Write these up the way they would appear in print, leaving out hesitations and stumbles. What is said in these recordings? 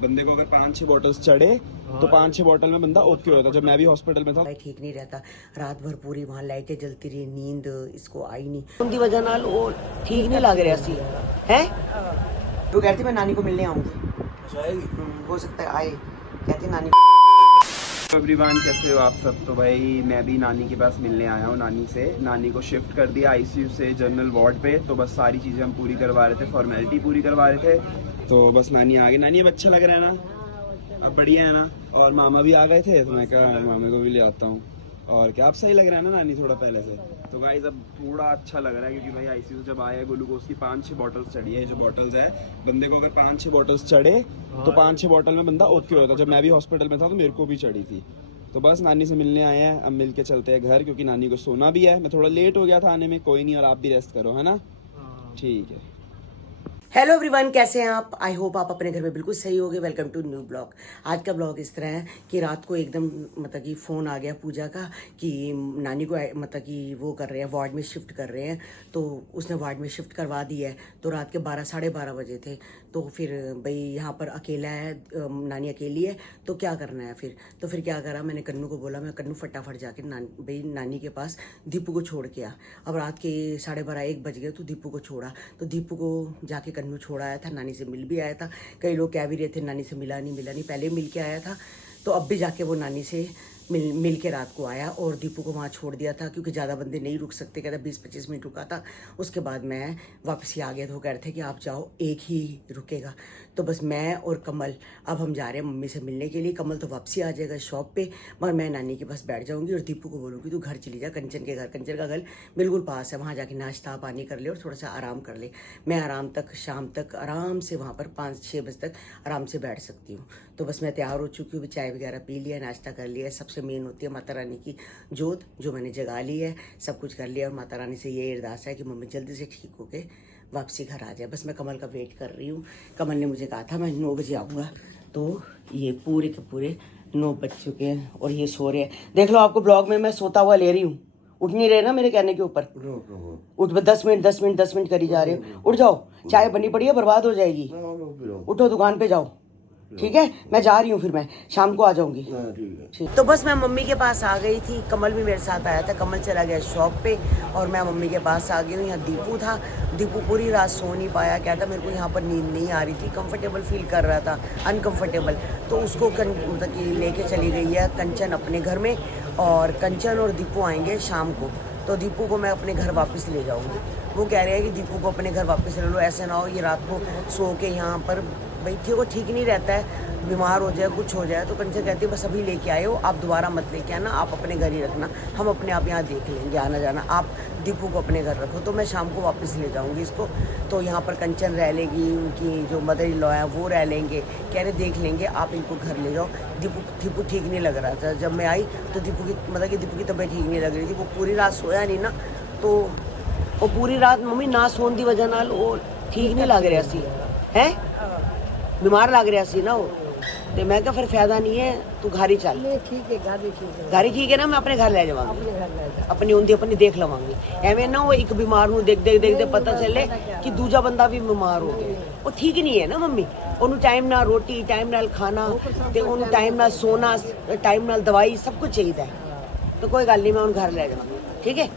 बंदे को अगर 5-6 बॉटल्स चढ़े तो 5-6 बॉटल में बंदा ओके होता। जब मैं भी हॉस्पिटल में था ठीक नहीं रहता, रात भर पूरी वहाँ लाइटें जलती रही, नींद इसको आई नहीं, उनकी वजह नाल वो ठीक नहीं लग रहा सी है। वो कहती मैं नानी को मिलने आऊंगी, हो सकता है आए, कहती नानी। एवरीवन कैसे हो आप सब। तो भाई मैं भी नानी के पास मिलने आया हूँ। नानी को शिफ्ट कर दिया आईसीयू से जनरल वार्ड पे। तो बस सारी चीज़ें हम पूरी करवा रहे थे, फॉर्मेलिटी पूरी करवा रहे थे। तो बस नानी आ गई। नानी अब अच्छा लग रहा है ना, अब बढ़िया है ना। और मामा भी आ गए थे तो मैं कहा मामा को भी ले आता हूँ। और क्या अब सही लग रहा है ना नानी थोड़ा पहले से। तो गाइस अब थोड़ा अच्छा लग रहा है क्योंकि भाई आईसीयू जब आया ग्लूकोज की 5-6 बॉटल्स चढ़ी है। जो बॉटल्स है बंदे को अगर 5-6 बॉटल्स चढ़े तो 5-6 बॉटल में बंदा ओके होता। जब मैं भी हॉस्पिटल में था तो मेरे को भी चढ़ी थी। तो बस नानी से मिलने आए हैं, अब मिल के चलते हैं घर क्योंकि नानी को सोना भी है। मैं थोड़ा लेट हो गया था आने में, कोई नहीं, और आप भी रेस्ट करो है ना। ठीक है। हेलो एवरीवन, कैसे हैं आप? आई होप आप अपने घर में बिल्कुल सही होगे। Welcome to new blog. आज का ब्लॉग इस तरह है कि रात को एकदम मतलब कि फ़ोन आ गया पूजा का कि नानी को मतलब कि वो कर रहे हैं, वार्ड में शिफ्ट कर रहे हैं। तो उसने वार्ड में शिफ्ट करवा दी है। तो रात के 12-12:30 बजे थे। तो फिर भाई यहाँ पर अकेला है, नानी अकेली है, तो क्या करना है फिर। तो फिर क्या करा, मैंने कन्नू को बोला, मैं कन्नू फटाफट जाके नानी के पास दीपू को छोड़ के आ। अब रात के 12:30-1 बज गए तो दीपू को छोड़ा। तो दीपू को जाके कन्नू छोड़ आया था, नानी से मिल भी आया था। कई लोग कह भी रहे थे नानी से मिला नहीं, पहले मिल के आया था। तो अब भी जाके वो नानी से मिल के रात को आया और दीपू को वहाँ छोड़ दिया था क्योंकि ज़्यादा बंदे नहीं रुक सकते। कहता 20-25 मिनट रुका था, उसके बाद मैं वापस ही आ गया। तो वो कह रहे थे कि आप जाओ, एक ही रुकेगा। तो बस मैं और कमल अब हम जा रहे हैं मम्मी से मिलने के लिए। कमल तो वापसी आ जाएगा शॉप पे, मगर मैं नानी के पास बैठ जाऊंगी और दीपू को बोलूँगी तू घर चली जा, कंचन के घर। कंचन का घर बिल्कुल पास है, वहाँ जाके नाश्ता पानी कर ले और थोड़ा सा आराम कर ले। मैं आराम तक शाम तक आराम से वहाँ पर 5-6 बजे तक आराम से बैठ सकती हूँ। तो बस मैं तैयार हो चुकी हूँ, चाय वगैरह पी लिया, नाश्ता कर लिया। सबसे मेन होती है माता रानी की जोत, जो मैंने जगा ली है, सब कुछ कर लिया। और माता रानी से ये अरदास है कि मम्मी जल्दी से ठीक होके वापसी घर आ जाए। बस मैं कमल का वेट कर रही हूँ। कमल ने मुझे कहा था मैं 9 बजे आऊँगा, तो ये पूरे के पूरे 9 बज चुके हैं और ये सो रहे हैं। देख लो, आपको ब्लॉग में मैं सोता हुआ ले रही हूँ। उठ नहीं रहे ना मेरे कहने के ऊपर। उठ, 10 मिनट करी जा रहे हो। उठ जाओ, चाय बनी पड़ी है, बर्बाद हो जाएगी। उठो, दुकान पे जाओ, ठीक है। मैं जा रही हूँ, फिर मैं शाम को आ जाऊंगी। ठीक। तो बस मैं मम्मी के पास आ गई थी, कमल भी मेरे साथ आया था। कमल चला गया शॉप पे और मैं मम्मी के पास आ गई हूँ। यहाँ दीपू था, दीपू पूरी रात सो नहीं पाया। कहता मेरे को यहाँ पर नींद नहीं आ रही थी, कंफर्टेबल फील कर रहा था, अनकंफर्टेबल। तो उसको मतलब कि लेके चली गई है कंचन अपने घर में, और कंचन और दीपू आएंगे शाम को। तो दीपू को मैं अपने घर वापस ले जाऊँगी। वो कह रहे हैं कि दीपू को अपने घर वापस ले लो, ऐसे ना हो ये रात को सो के यहाँ पर भाई ठीक नहीं रहता है, बीमार हो जाए, कुछ हो जाए। तो कंचन कहती है बस अभी लेके आए हो, आप दोबारा मत लेके आना, आप अपने घर ही रखना, हम अपने आप यहाँ देख लेंगे आना जाना, आप दीपू को अपने घर रखो। तो मैं शाम को वापस ले जाऊँगी इसको। तो यहाँ पर कंचन रह लेगी, उनकी जो मदर इन लॉ है वो रह लेंगे। कह रहे देख लेंगे, आप इनको घर ले जाओ। दीपू ठीक नहीं लग रहा था जब मैं आई, तो दीपू की मतलब कि दीपू की तबीयत ठीक नहीं लग रही थी। वो पूरी रात सोया नहीं ना, तो वो पूरी रात मम्मी ना सोने की वजह नाल वो ठीक नहीं लग रहा सी है, बीमार लग रहा सी ना वो। तो मैं क्या फिर फायदा नहीं है, तू घर ही चल। ठीक है, घर ही ठीक है ना, मैं अपने घर ले जावांगी, अपनी उंदी अपनी देख लवांगी। एवं ना वो एक बीमार ਨੂੰ देख पता चले कि दूजा बंदा भी बीमार हो गया। वो ठीक नहीं है ना मम्मी, ਉਹਨੂੰ टाइम नाल रोटी, टाइम नाल खाना, ਤੇ ਉਹਨੂੰ टाइम नाल सोना, टाइम नाल दवाई, सब कुछ चाहिए है। तो कोई गल नहीं, मैं उन घर ले जाऊंगी, ठीक है।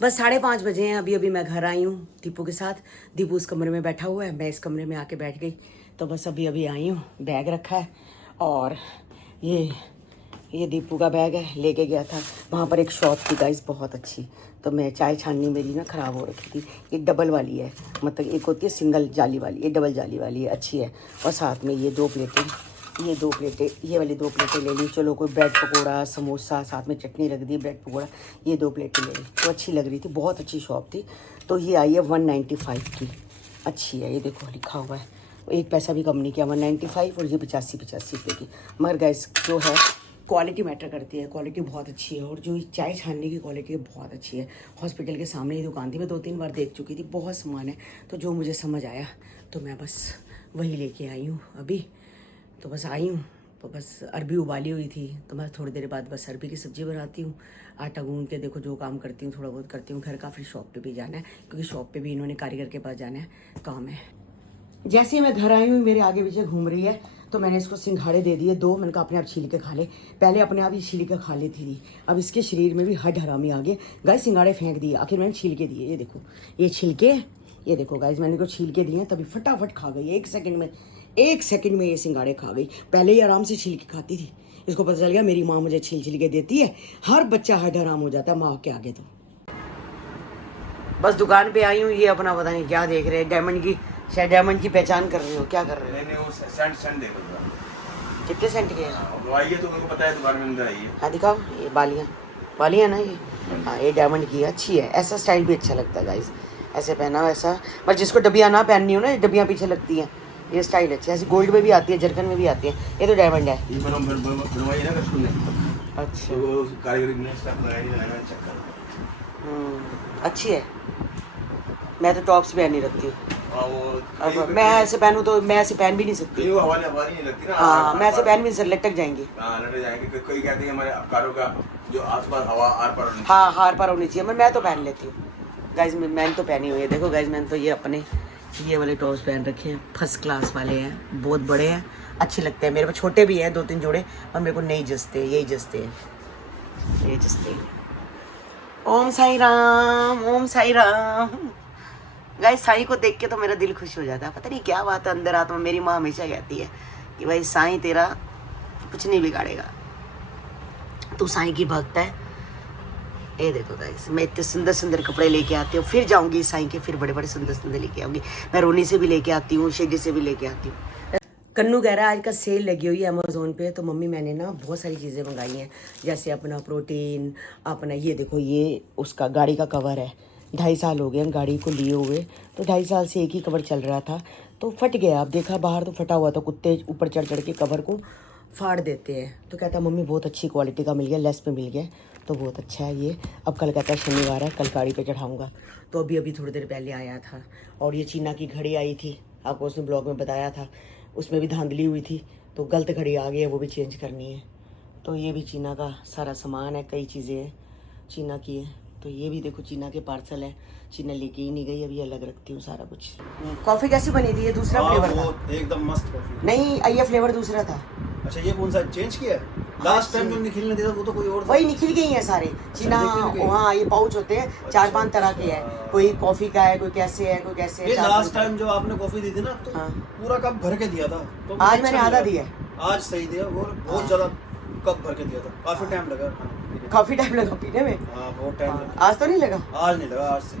बस 5:30 बजे हैं, अभी मैं घर आई हूँ दीपू के साथ। दीपू उस कमरे में बैठा हुआ है, मैं इस कमरे में आके बैठ गई। तो बस अभी आई हूँ, बैग रखा है और ये दीपू का बैग है, लेके गया था वहाँ पर। एक शॉप थी गाइस बहुत अच्छी, तो मैं चाय छाननी मेरी ना ख़राब हो रखी थी। ये डबल वाली है, मतलब एक होती है सिंगल जाली वाली, ये डबल जाली वाली है, अच्छी है। और साथ में ये 2 प्लेटें, ये वाली 2 प्लेटें ले ली। चलो कोई ब्रेड पकौड़ा, समोसा, साथ में चटनी रख दी, ब्रेड पकौड़ा, ये 2 प्लेटें ले ली। तो अच्छी लग रही थी, बहुत अच्छी शॉप थी। तो ये आई है 195 की, अच्छी है। ये देखो लिखा हुआ है, एक पैसा भी कम नहीं किया, 195, और ये 85 रुपये की। मगर गैस जो है क्वालिटी मैटर करती है, क्वालिटी बहुत अच्छी है। और जो चाय छानने की क्वालिटी है बहुत अच्छी है। हॉस्पिटल के सामने ही दुकान थी, मैं 2-3 बार देख चुकी थी, बहुत सामान है। तो जो मुझे समझ आया तो मैं बस वही लेके आई हूँ अभी। तो बस आई हूँ, तो बस अरबी उबाली हुई थी, तो मैं थोड़ी देर बाद बस अरबी की सब्ज़ी बनाती हूँ। आटा गूंद के देखो जो काम करती हूँ, थोड़ा बहुत करती हूँ घर का। फिर शॉप पे भी जाना है क्योंकि शॉप पे भी इन्होंने कारीगर के पास जाना है, काम है। जैसे ही मैं घर आई हूँ मेरे आगे पीछे घूम रही है, तो मैंने इसको सिंघाड़े दे दिए 2। मैंने कहा अपने आप छील के खा ले। पहले अपने आप ही छील के खा लेती थी, अब इसके शरीर में भी हड हरामी आ गए। गाइस सिंघाड़े फेंक दिए, आखिर मैंने छील के दिए। ये देखो ये छिलके, ये देखो गाइस मैंने इनको छील के दिए, तभी फटाफट खा गई 1 सेकंड में। 1 सेकंड में ये सिंघाड़े खा गई। पहले ही आराम से छील के खाती थी, इसको पता चल गया मेरी माँ मुझे छील के देती है। हर बच्चा हड हराम हो जाता है माँ के आगे। तो बस दुकान पे आई हूँ, ये अपना पता नहीं क्या देख रहे हैं। डायमंड की, शायद डायमंड की पहचान कर रहे हो, क्या कर रहे हो? नहीं वो सेंट देखो जरा। कितने सेंट के हैं? वो आई है तो उनको पता है दुकान में अंदर आई है। हाँ दिखाओ, ये बालियाँ ना ये। हाँ ये डायमंड की है, अच्छी है। ऐसा स्टाइल भी अच्छा लगता है गाइस, ऐसे पहना ऐसा। पर जिसको डबिया ना पहननी हो ना, डबियाँ पीछे लगती हैं, ये स्टाइल अच्छा है। ऐसे गोल्ड में भी आती है, जरकन में भी आती है। ये तो डायमंड है। ये बनवाई ना कस्टमर ने। अच्छा तो वो कारीगर ने स्टफ लगाई है, चेक कर। अच्छी है। मैं तो टॉप्स पहन नहीं रखती हूँ। वो अब मैं ऐसे पहनूं तो मैं ऐसे पहन भी नहीं सकती। वो हवाले नहीं लगती ना। हाँ मैं ऐसे पहन भी नहीं सकती, लटक जाएंगी। हाँ लटक जाएंगे। कोई कहते हैं हमारे अफकारों का जो आसपास हवा आर पार होनी चाहिए। हाँ हार पार होनी चाहिए, मैं तो पहन लेती हूँ गाइज। मैंने तो पहनी हुई है, देखो गाइज मैंने तो ये अपने ये वाले टॉप्स पहन रखे हैं, फर्स्ट क्लास वाले हैं, बहुत बड़े हैं, अच्छे लगते हैं। मेरे पास छोटे भी हैं 2-3 जोड़े, और मेरे को नहीं जचते, यही जचते हैं, ये जचते हैं। ओम साई राम, ओम साई राम। गाइस साईं को देख के तो मेरा दिल खुश हो जाता है, पता नहीं क्या बात है अंदर आत्मा। मेरी माँ हमेशा कहती है कि भाई साईं तेरा कुछ नहीं बिगाड़ेगा, तू साईं की भक्त है। ये देखो गाइस, मैं इतने सुंदर सुंदर कपड़े लेके आती हूँ, फिर जाऊंगी साईं के, फिर बड़े बड़े सुंदर सुंदर लेके आऊंगी। मैं रोनी से भी लेके आती हूँ, शेडी से भी लेके आती हूँ। कन्नू कह रहा है आज का सेल लगी हुई है अमेजोन पे, तो मम्मी मैंने ना बहुत सारी चीज़ें मंगाई हैं, जैसे अपना प्रोटीन, अपना ये देखो ये उसका गाड़ी का कवर है। 2.5 साल हो गए हैं गाड़ी को लिए हुए, तो 2.5 साल से एक ही कवर चल रहा था, तो फट गया। अब देखा बाहर तो फटा हुआ था, कुत्ते ऊपर चढ़ चढ़ के कवर को फाड़ देते हैं। तो कहता मम्मी बहुत अच्छी क्वालिटी का मिल गया, लेस पे मिल गया, तो बहुत अच्छा है ये। अब कल कहता है शनिवार है, कल गाड़ी पे चढ़ाऊँगा। तो अभी थोड़ी देर पहले आया था। और ये चीना की घड़ी आई थी, आपको उसने ब्लॉग में बताया था, उसमें भी धांधली हुई थी, तो गलत घड़ी आ गई है, वो भी चेंज करनी है। तो ये भी चीना का सारा सामान है, कई चीज़ें हैं चीना की है। तो ये भी देखो चीना के पार्सल है, चीना लेके ही नहीं गई, अभी अलग रखती हूँ सारा कुछ। कॉफ़ी कैसी बनी थी? ये दूसरा फ्लेवर था। एकदम मस्त कॉफी। नहीं ये फ्लेवर दूसरा था। अच्छा ये कौन सा चेंज किया है? लास्ट टाइम जो निखिल ने दिया वो तो कोई और था। वही निकल गई हैं सारे चीना। हाँ ये पाउच होते हैं, 4-5 तरह के हैं, कोई कॉफ़ी का है, कोई कैसे है, कोई कैसे है। ये लास्ट टाइम जो आपने कॉफी दी थी ना, तो हाँ। पूरा कप भर के दिया था, तो मुझे आज अच्छा मैंने नहीं आधा लगा। दिया है। आज सही दिया, वो बहुत ज्यादा कप भर के दिया था, काफी टाइम लगा। काफ़ी टाइम लगा पीने में। हाँ बहुत टाइम लगा। आज तो नहीं लगा। आज नहीं लगा, आज सही।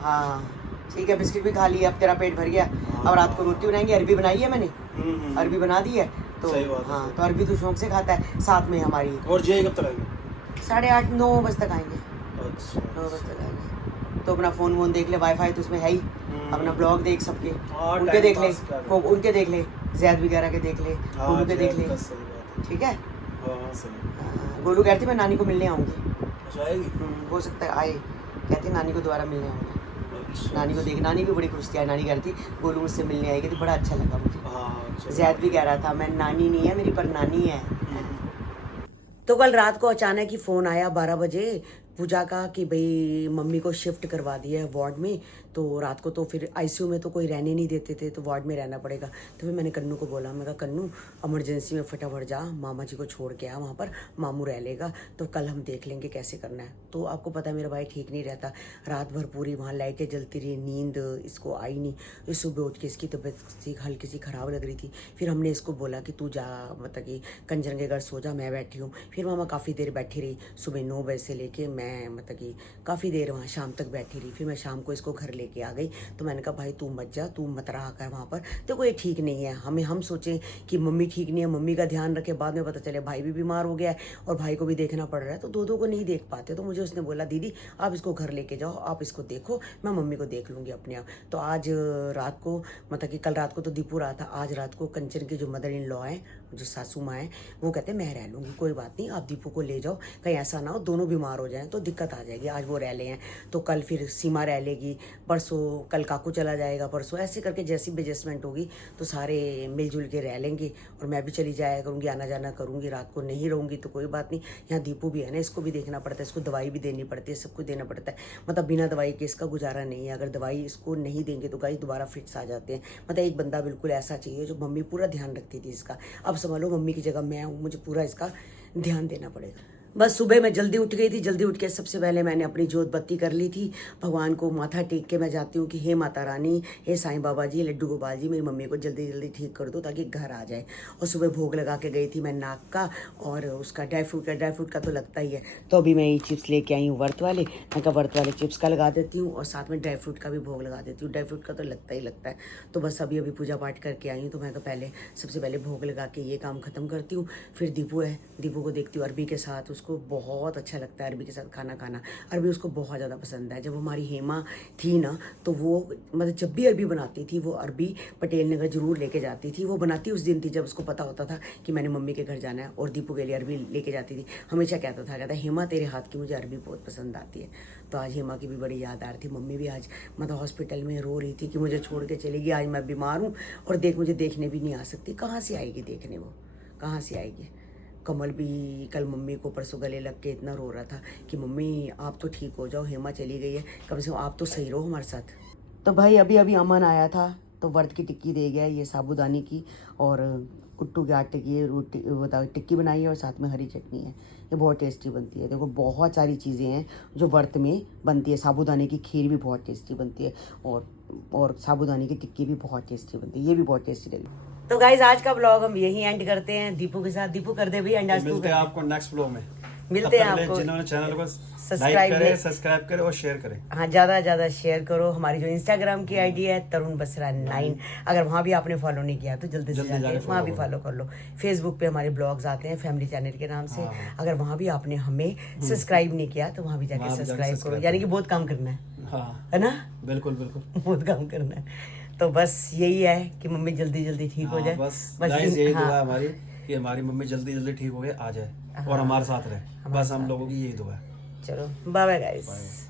हाँ ठीक है, बिस्किट भी खा लिया, अब तेरा पेट भर गया। अब रात को रोटी बनाएंगे, अरबी बनाई है मैंने, अरबी बना दी है। तो सही बात है, हाँ सही। तो अरबी तो शौक से खाता है, साथ में हमारी। और जे कब तक आएंगे? 8:30-9 बजे तक आएंगे। अच्छा 9 बजे तक आएंगे, तो अपना फ़ोन वोन देख ले, वाईफाई तो उसमें है ही, अपना ब्लॉग देख सबके, हाँ, उनके टाइम देख ले, पास क्या करें। उनके देख ले, जैद वगैरह के देख ले, गोलू के देख ले, सही बात है। ठीक है। हाँ सही। गोलू कहती मैं नानी को मिलने आऊँगी। अच्छा आएगी? हो सकता है आए, कहती नानी को दोबारा मिलने आऊँगी। अच्छा। नानी को देख, नानी भी बड़ी खुश थी, नानी कह रही थी गोलू मुझसे मिलने आएगी, तो बड़ा अच्छा लगा मुझे। हाँ अच्छा। जैद भी कह रहा था मैं नानी नहीं है मेरी, पर नानी है। तो कल रात को अचानक ही फ़ोन आया 12 बजे पूजा का कि भाई मम्मी को शिफ्ट करवा दिया है वार्ड में। तो रात को तो फिर आईसीयू में तो कोई रहने नहीं देते थे, तो वार्ड में रहना पड़ेगा। तो फिर मैंने कन्नू को बोला, मैं कहा कन्नू इमरजेंसी में फटाफट जा, मामा जी को छोड़ के आ वहाँ पर, मामू रह लेगा, तो कल हम देख लेंगे कैसे करना है। तो आपको पता है मेरा भाई ठीक नहीं रहता, रात भर पूरी वहाँ लाइटें जलती रही, नींद इसको आई नहीं। इस सुबह उठ के इसकी तबीयत हल्की सी ख़राब लग रही थी। फिर हमने इसको बोला कि तू जा, मतलब कि कंजर के घर सो जा, मैं बैठी हूँ। फिर मामा काफ़ी देर बैठी रही, सुबह 9 बजे से लेके मैं मतलब कि काफ़ी देर वहाँ शाम तक बैठी रही। फिर मैं शाम को इसको घर लेके आ गई। तो मैंने कहा भाई तू मत जा, तू मत रहा कर वहाँ पर, तो कोई ठीक नहीं है। हम सोचें कि मम्मी ठीक नहीं है, मम्मी का ध्यान रखे, बाद में पता चले भाई भी बीमार हो गया है और भाई को भी देखना पड़ रहा है, तो दो को नहीं देख पाते। तो मुझे उसने बोला दीदी आप इसको घर लेके जाओ, आप इसको देखो, मैं मम्मी को देख लूँगी अपने आप। तो आज रात को, मतलब कि कल रात को तो दीपू रहा था, आज रात को कंचन की जो मदर इन लॉ हैं, जो सासू माँ हैं, वो कहते मैं रह लूँगी, कोई बात नहीं, आप दीपू को ले जाओ, कहीं ऐसा ना हो दोनों बीमार हो जाएं तो दिक्कत आ जाएगी। आज वो रह ले हैं, तो कल फिर सीमा रह लेगी, परसों कल काकू चला जाएगा, परसों ऐसे करके जैसी भी एडजस्टमेंट होगी तो सारे मिलजुल के रह लेंगे। और मैं भी चली जाया करूँगी, आना जाना करूँगी, रात को नहीं रहूँगी तो कोई बात नहीं। यहाँ दीपू भी है ना, इसको भी देखना पड़ता है, इसको दवाई भी देनी पड़ती है, सब कुछ देना पड़ता है। मतलब बिना दवाई के इसका गुजारा नहीं है। अगर दवाई इसको नहीं देंगे तो गाइस दोबारा फिट्स आ जाते हैं। मतलब एक बंदा बिल्कुल ऐसा चाहिए जो मम्मी पूरा ध्यान रखती थी इसका। अब समझ लो मम्मी की जगह मैं हूँ, मुझे पूरा इसका ध्यान देना पड़ेगा। बस सुबह मैं जल्दी उठ गई थी। जल्दी उठ के सबसे पहले मैंने अपनी जोत बत्ती कर ली थी। भगवान को माथा टेक के मैं जाती हूँ कि हे माता रानी, हे साईं बाबा जी, लड्डू गोपाल जी, मेरी मम्मी को जल्दी जल्दी ठीक कर दो ताकि घर आ जाए। और सुबह भोग लगा के गई थी मैं नाक का और उसका ड्राई फ्रूट का तो लगता ही है। तो अभी मैं ये चिप्स लेके आई हूँ वर्त वाले। मैं कहा वर्त वाले चिप्स का लगा देती हूँ और साथ में ड्राई फ्रूट का भी भोग लगा देती हूँ। ड्राई फ्रूट का तो लगता ही लगता है। तो बस अभी पूजा पाठ करके आई हूँ। तो मैं कहा पहले सबसे पहले भोग लगा के ये काम खत्म करती हूँ। फिर दीपू है, दीपू को देखती हूँ अरबी के साथ। उसको बहुत अच्छा लगता है अरबी के साथ खाना खाना। अरबी उसको बहुत ज़्यादा पसंद है। जब हमारी हेमा थी ना तो वो मतलब जब भी अरबी बनाती थी वो अरबी पटेल नगर जरूर लेके जाती थी। वो बनाती उस दिन थी जब उसको पता होता था कि मैंने मम्मी के घर जाना है। और दीपू के लिए अरबी लेके जाती थी। हमेशा कहता हेमा तेरे हाथ की मुझे अरबी बहुत पसंद आती है। तो आज हेमा की भी बड़ी याद आ रही थी। मम्मी भी आज मतलब हॉस्पिटल में रो रही थी कि मुझे छोड़ के चलेगी, आज मैं बीमार हूँ और देख मुझे देखने भी नहीं आ सकती। कहाँ से आएगी देखने, वो कहाँ से आएगी। कमल भी कल मम्मी को परसों गले लग के इतना रो रहा था कि मम्मी आप तो ठीक हो जाओ, हेमा चली गई है, कम से कम आप तो सही रहो हमारे साथ। तो भाई अभी अमन आया था तो व्रत की टिक्की दे गया, ये साबूदानी की और कुट्टू के आटे की रोटी टिक्की बनाई है और साथ में हरी चटनी है। ये बहुत टेस्टी बनती है। देखो बहुत सारी चीज़ें हैं जो व्रत में बनती है। साबूदाने की खीर भी बहुत टेस्टी बनती है और साबूदाने की टिक्की भी बहुत टेस्टी बनती है। ये भी बहुत टेस्टी लगी। तो गाइज आज का ब्लॉग हम यही एंड करते हैं दीपू के साथ। दीपू कर दे भी एंड। आज मिलते हैं आपको नेक्स्ट ब्लॉग में। मिलते हैं आपको। जिन्होंने चैनल को सब्सक्राइब करें और शेयर करें। हाँ ज़्यादा शेयर करो। हमारी जो इंस्टाग्राम की आईडी है तरुण बसरा 9, अगर वहाँ भी आपने फॉलो नहीं किया तो जल्दी से जाके वहाँ भी फॉलो कर लो। फेसबुक पे हमारे ब्लॉग्स आते हैं फैमिली चैनल के नाम से। अगर वहाँ भी आपने हमें सब्सक्राइब नहीं किया तो वहाँ भी जाके सब्सक्राइब करो। यानी कि बहुत काम करना है ना। बिल्कुल बहुत काम करना है। तो बस यही है कि मम्मी जल्दी ठीक हो जाए। बस यही दुआ है हमारी कि हमारी मम्मी जल्दी ठीक हो गए आ जाए और हमारे साथ रहे। बस हम लोगों की यही दुआ है। चलो बाय बाय गाइस।